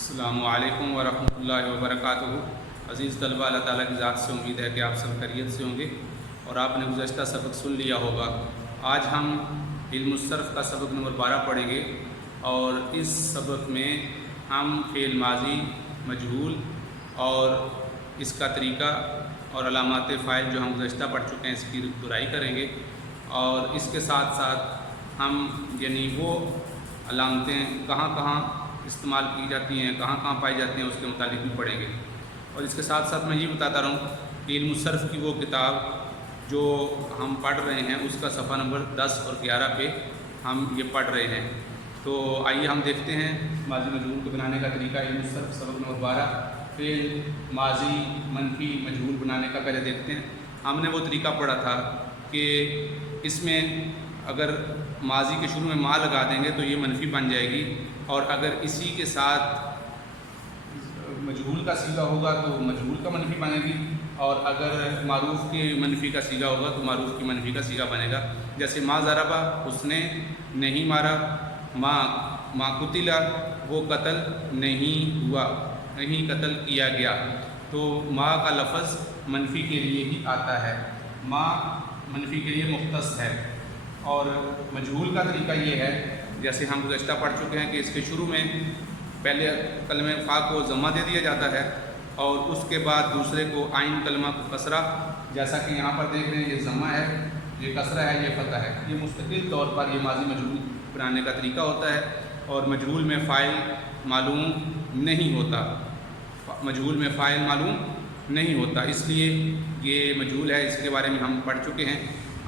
السلام علیکم ورحمۃ اللہ وبرکاتہ۔ عزیز طلبہ، اللہ تعالیٰ کی ذات سے امید ہے کہ آپ سب خیریت سے ہوں گے اور آپ نے گزشتہ سبق سن لیا ہوگا۔ آج ہم علم الصرف کا سبق نمبر 12 پڑھیں گے اور اس سبق میں ہم فعل ماضی، مجہول اور اس کا طریقہ اور علامات فاعل جو ہم گزشتہ پڑھ چکے ہیں اس کی دہرائی کریں گے، اور اس کے ساتھ ساتھ ہم وہ علامتیں کہاں کہاں استعمال کی جاتی ہیں، کہاں کہاں پائی جاتی ہیں، اس کے متعلق بھی پڑھیں گے۔ اور اس کے ساتھ ساتھ میں یہ بتاتا رہا ہوں کہ علم الصرف کی وہ کتاب جو ہم پڑھ رہے ہیں اس کا صفحہ نمبر 10 اور 11 پہ ہم یہ پڑھ رہے ہیں۔ تو آئیے ہم دیکھتے ہیں ماضی مجہول کو بنانے کا طریقہ۔ علم الصرف سبق نمبر 12 فعل ماضی منفی مجہول بنانے کا پہلے دیکھتے ہیں۔ ہم نے وہ طریقہ پڑھا تھا کہ اس میں اگر ماضی کے شروع میں ما لگا دیں گے تو یہ منفی بن جائے گی، اور اگر اسی کے ساتھ مجہول کا صیغہ ہوگا تو مجہول کا منفی بنے گی، اور اگر معروف کے منفی کا صیغہ ہوگا تو معروف کی منفی کا صیغہ بنے گا۔ جیسے ما ضربہ، اس نے نہیں مارا، ما قتل، وہ قتل نہیں ہوا، نہیں قتل کیا گیا۔ تو ما کا لفظ منفی کے لیے ہی آتا ہے، ما منفی کے لیے مختص ہے۔ اور مجہول کا طریقہ یہ ہے، جیسے ہم گزشتہ پڑھ چکے ہیں کہ اس کے شروع میں پہلے کلمہ فا کو ضمہ دے دیا جاتا ہے اور اس کے بعد دوسرے کو عین کلمہ کو کسرہ، جیسا کہ یہاں پر دیکھ رہے ہیں یہ ضمہ ہے، یہ کسرہ ہے، یہ فتح ہے۔ یہ مستقل طور پر یہ ماضی مجہول بنانے کا طریقہ ہوتا ہے، اور مجہول میں فاعل معلوم نہیں ہوتا، مجہول میں فاعل معلوم نہیں ہوتا، اس لیے یہ مجہول ہے، اس کے بارے میں ہم پڑھ چکے ہیں۔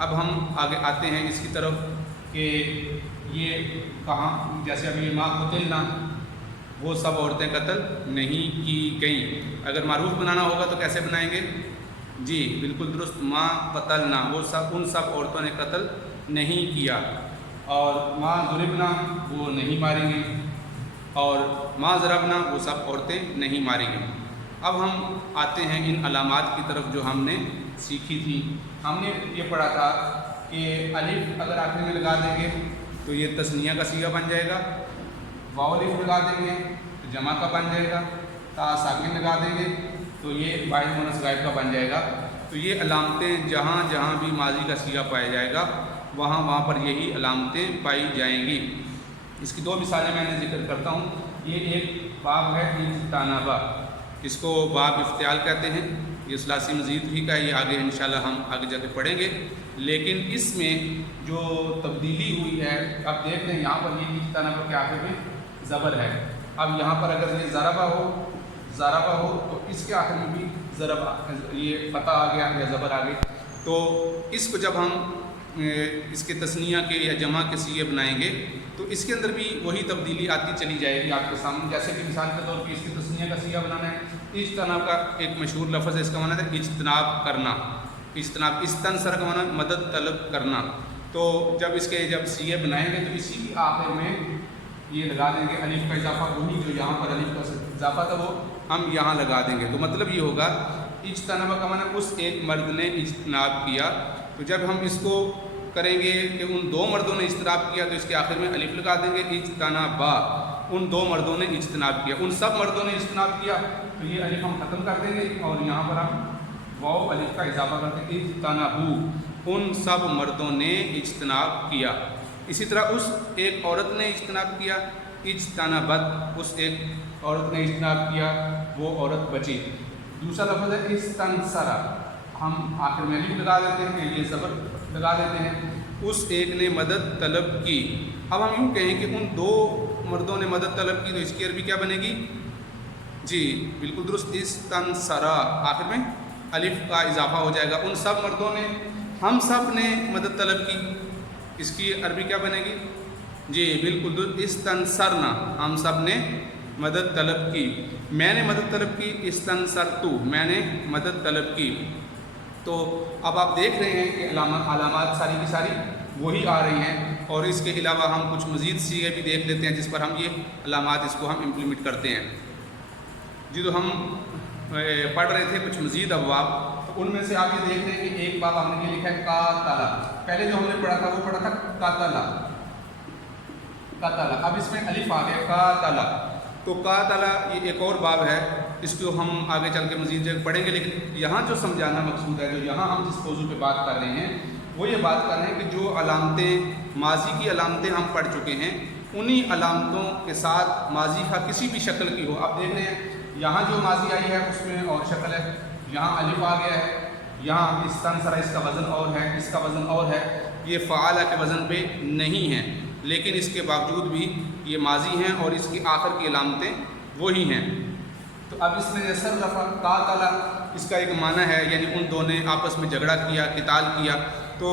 اب ہم آگے آتے ہیں اس کی طرف کہ یہ کہاں، جیسے ابھی ما قتلنا، وہ سب عورتیں قتل نہیں کی گئیں۔ اگر معروف بنانا ہوگا تو کیسے بنائیں گے؟ جی بالکل درست، ما قتلنا، وہ سب ان سب عورتوں نے قتل نہیں کیا۔ اور ما ضربنا، وہ نہیں ماری گئیں، اور ما ضربنا، وہ سب عورتیں نہیں ماری گئیں۔ اب ہم آتے ہیں ان علامات کی طرف جو ہم نے سیکھی تھی۔ ہم نے یہ پڑھا تھا کہ الف اگر آخر میں لگا دیں گے تو یہ تثنیہ کا صیغہ بن جائے گا، واو الف لگا دیں گے تو جمع کا بن جائے گا، تا ساکن لگا دیں گے تو یہ واحد مؤنث غائب کا بن جائے گا۔ تو یہ علامتیں جہاں جہاں بھی ماضی کا صیغہ پایا جائے گا وہاں پر یہی علامتیں پائی جائیں گی۔ اس کی دو مثالیں میں نے ذکر کرتا ہوں۔ یہ ایک باب ہے اجتنابا، اس کو باب افتعال کہتے ہیں، یہ ثلاثی مزید ہی کا ہے، یہ آگے انشاءاللہ ہم آگے جا کے پڑھیں گے۔ لیکن اس میں جو تبدیلی ہوئی ہے، اب دیکھتے ہیں یہاں پر یہ اجتنابا کے آخر میں زبر ہے۔ اب یہاں پر اگر یہ ضربہ ہو تو اس کے آخر میں بھی ضربہ، یہ فتح آ گیا یا زبر آ گئی۔ تو اس کو جب ہم اس کے تثنیہ کے یا جمع کے صیغے بنائیں گے تو اس کے اندر بھی وہی تبدیلی آتی چلی جائے گی آپ کے سامنے۔ جیسے کہ مثال کے طور پہ اس کی تثنیہ کا صیغہ بنانا ہے، اجتناب کا ایک مشہور لفظ ہے، اس کا معنی ہے اجتناب کرنا، اجتناب، استنصر کا معنی مدد طلب کرنا۔ تو جب اس کے صیغے بنائیں گے تو اسی کی آخر میں یہ لگا دیں گے الف کا اضافہ، وہی جو یہاں پر الف کا اضافہ تھا وہ ہم یہاں لگا دیں گے۔ تو مطلب یہ ہوگا اجتناب کا معنی اس ایک مرد نے اجتناب کیا۔ تو جب ہم اس کو کریں گے کہ ان دو مردوں نے اجتناب کیا تو اس کے آخر میں الف لگا دیں گے، اجتنابا، ان دو مردوں نے اجتناب کیا، ان سب مردوں نے اجتناب کیا، تو یہ الف ہم ختم کر دیں گے اور یہاں پر ہم واو الف کا اضافہ کرتے ہیں، اجتنابو، ان سب مردوں نے اجتناب کیا۔ اسی طرح اس ایک عورت نے اجتناب کیا، اجتنبت، اس ایک عورت نے اجتناب کیا، وہ عورت بچی۔ دوسرا لفظ ہے استنصرا، ہم آخر میں الف لگا دیتے ہیں کہ یہ زبر لگا دیتے ہیں، اس ایک نے مدد طلب کی۔ اب ہم یوں کہیں کہ ان دو مردوں نے مدد طلب کی تو اس کی عربی کیا بنے گی؟ جی بالکل درست، استنصرا، آخر میں الف کا اضافہ ہو جائے گا، ان سب مردوں نے، ہم سب نے مدد طلب کی، اس کی عربی کیا بنے گی؟ جی بالکل درست، استنصرنا، ہم سب نے مدد طلب کی، میں نے مدد طلب کی، استنصرتو، میں نے مدد طلب کی۔ تو اب آپ دیکھ رہے ہیں کہ علامات ساری کی ساری وہی آ رہی ہیں، اور اس کے علاوہ ہم کچھ مزید صیغے بھی دیکھ لیتے ہیں جس پر ہم یہ علامات اس کو ہم امپلیمنٹ کرتے ہیں۔ جی تو ہم پڑھ رہے تھے کچھ مزید ابواب، تو ان میں سے آپ یہ دیکھ رہے ہیں کہ ایک باب ہم نے یہ لکھا ہے قاتلا، پہلے جو ہم نے پڑھا تھا وہ پڑھا تھا قاتلا، اب اس میں الف آ گیا قاتلا۔ تو قاتل یہ ایک اور باب ہے، اس کو ہم آگے چل کے مزید جگہ پڑھیں گے، لیکن یہاں جو سمجھانا مقصود ہے، جو یہاں ہم جس موضوع پہ بات کر رہے ہیں وہ یہ بات کر رہے ہیں کہ جو علامتیں ماضی کی علامتیں ہم پڑھ چکے ہیں، انہی علامتوں کے ساتھ ماضی کا کسی بھی شکل کی ہو. آپ دیکھ رہے ہیں یہاں جو ماضی آئی ہے اس میں اور شکل ہے، یہاں الف آ گیا ہے، یہاں اس تنسرا اس کا وزن اور ہے، اس کا وزن اور ہے، یہ فعالہ کے وزن پہ نہیں ہیں، لیکن اس کے باوجود بھی یہ ماضی ہیں اور اس کی آخر کی علامتیں وہی ہیں. تو اب اس میں صرف قاتل اس کا ایک معنی ہے، یعنی ان دونوں نے آپس میں جھگڑا کیا، قتال کیا. تو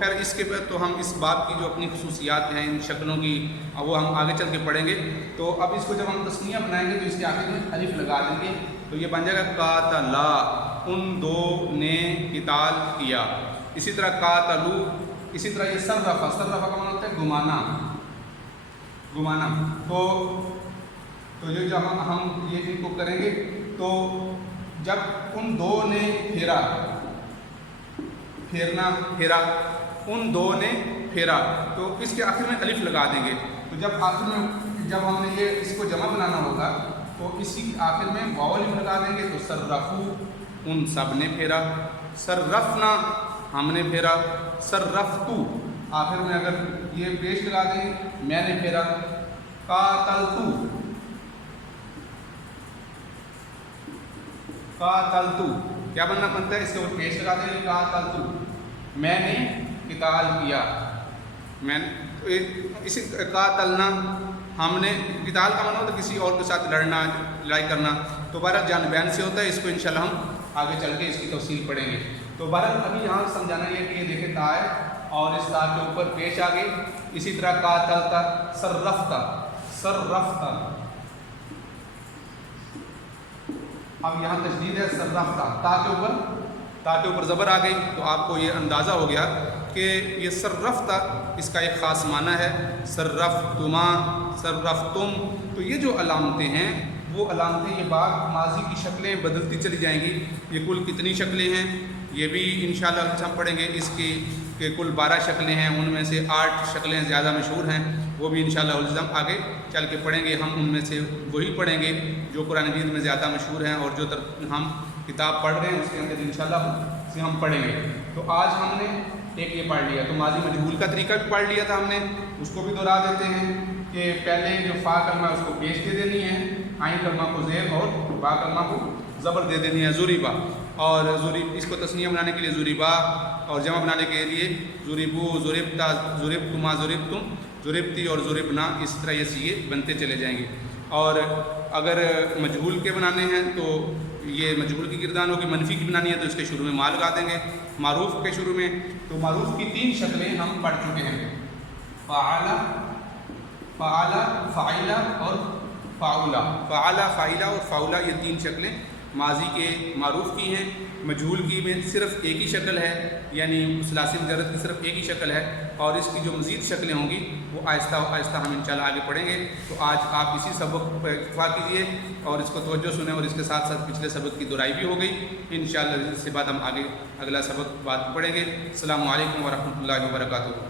خیر اس کے بعد تو ہم اس باب کی جو اپنی خصوصیات ہیں ان شکلوں کی وہ ہم آگے چل کے پڑھیں گے. تو اب اس کو جب ہم تسنیہ بنائیں گے تو اس کے آخر میں الف لگا دیں گے، تو یہ بن جائے گا قاتلا، ان دو نے قتال کیا. اسی طرح قاتلو، اسی طرح یہ صرفہ کا معنی ہوتا ہے گمانا، گمانا. تو یہ جب ہم یہ ان کو کریں گے تو جب ان دو نے پھیرا، پھیرنا پھیرا، ان دو نے پھیرا، تو اس کے آخر میں الف لگا دیں گے. تو جب آخر میں جب ہم نے یہ اس کو جمع بنانا ہوگا تو اسی کی آخر میں واو الف لگا دیں گے. تو صرفو، ان سب نے پھیرا، صرفنا، ہم نے پھیرا، صرفتو، آخر میں اگر یہ پیش لگا دیں میں نے پھیرا، قاتلتو، قاتلتو کیا بننا بنتا ہے، اس کے اوپر پیش لگا دیں گے قاتلتو، میں نے قتال کیا. میں نے اسی قاتلنا، ہم نے قتال کا معنی ہوتا ہے کسی اور کے ساتھ لڑنا، لڑائی کرنا. تو بہرحال جانبین سے ہوتا ہے، اس کو انشاءاللہ ہم آگے چل کے اس کی تفصیل پڑھیں گے. تو بہرحال ابھی یہاں سمجھانا یہ کہ یہ دیکھیں تا ہے اور اس تا کے اوپر پیش آ گئی. اسی طرح قاتلتا، صرفتا، صرفتا، اب یہاں تشدید ہے صرفتا، تا کے اوپر زبر آ گئی. تو آپ کو یہ اندازہ ہو گیا کہ یہ صرفتا اس کا ایک خاص معنی ہے، صرفتما، صرفتم. تو یہ جو علامتیں ہیں وہ علامتیں، یہ بعد ماضی کی شکلیں بدلتی چلی جائیں گی. یہ کل کتنی شکلیں ہیں یہ بھی انشاءاللہ ہم پڑھیں گے. اس کی کہ کل 12 شکلیں ہیں، ان میں سے 8 شکلیں زیادہ مشہور ہیں، وہ بھی انشاءاللہ ہم آگے چل کے پڑھیں گے. ہم ان میں سے وہی پڑھیں گے جو قرآن مجید میں زیادہ مشہور ہیں اور جو ہم کتاب پڑھ رہے ہیں اس کے اندر انشاءاللہ سے ہم پڑھیں گے. تو آج ہم نے ایک یہ پڑھ لیا، تو ماضی مجہول کا طریقہ بھی پڑھ لیا تھا ہم نے، اس کو بھی دہرا دیتے ہیں کہ پہلے جو فا کلمہ اس کو پیش دے دینی ہے، آئیں کلمہ کو زیر اور با کلمہ کو زبر دے دینی ہے، ضریبا. اور اس کو تسنیہ بنانے کے لیے ضریبا، اور جمع بنانے کے لیے ضریبو، ضربتا، ضربتما، ضربتم، ضربتی اور ضربنا. اس طرح یہ سیے بنتے چلے جائیں گے. اور اگر مجہول کے بنانے ہیں تو یہ مجہول کی گردان ہوگی، منفی کی بنانی ہے تو اس کے شروع میں ما لگا دیں گے، معروف کے شروع میں. تو معروف کی 3 شکلیں ہم پڑھ چکے ہیں، فعلا، فعلا، فعلا اور فعولا. فعلا، فعلا اور فعولا، یہ 3 شکلیں ماضی کے معروف کی ہیں. مجہول کی میں صرف ایک ہی شکل ہے، یعنی ثلاثی مجرد کی صرف ایک ہی شکل ہے، اور اس کی جو مزید شکلیں ہوں گی وہ آہستہ آہستہ ہم انشاءاللہ آگے پڑھیں گے. تو آج آپ اسی سبق پر اکتفا کیجیے اور اس کو توجہ سنیں، اور اس کے ساتھ ساتھ پچھلے سبق کی دہرائی بھی ہو گئی. انشاءاللہ اس کے بعد ہم آگے اگلا سبق بات پڑھیں گے. السلام علیکم ورحمۃ اللہ وبرکاتہ.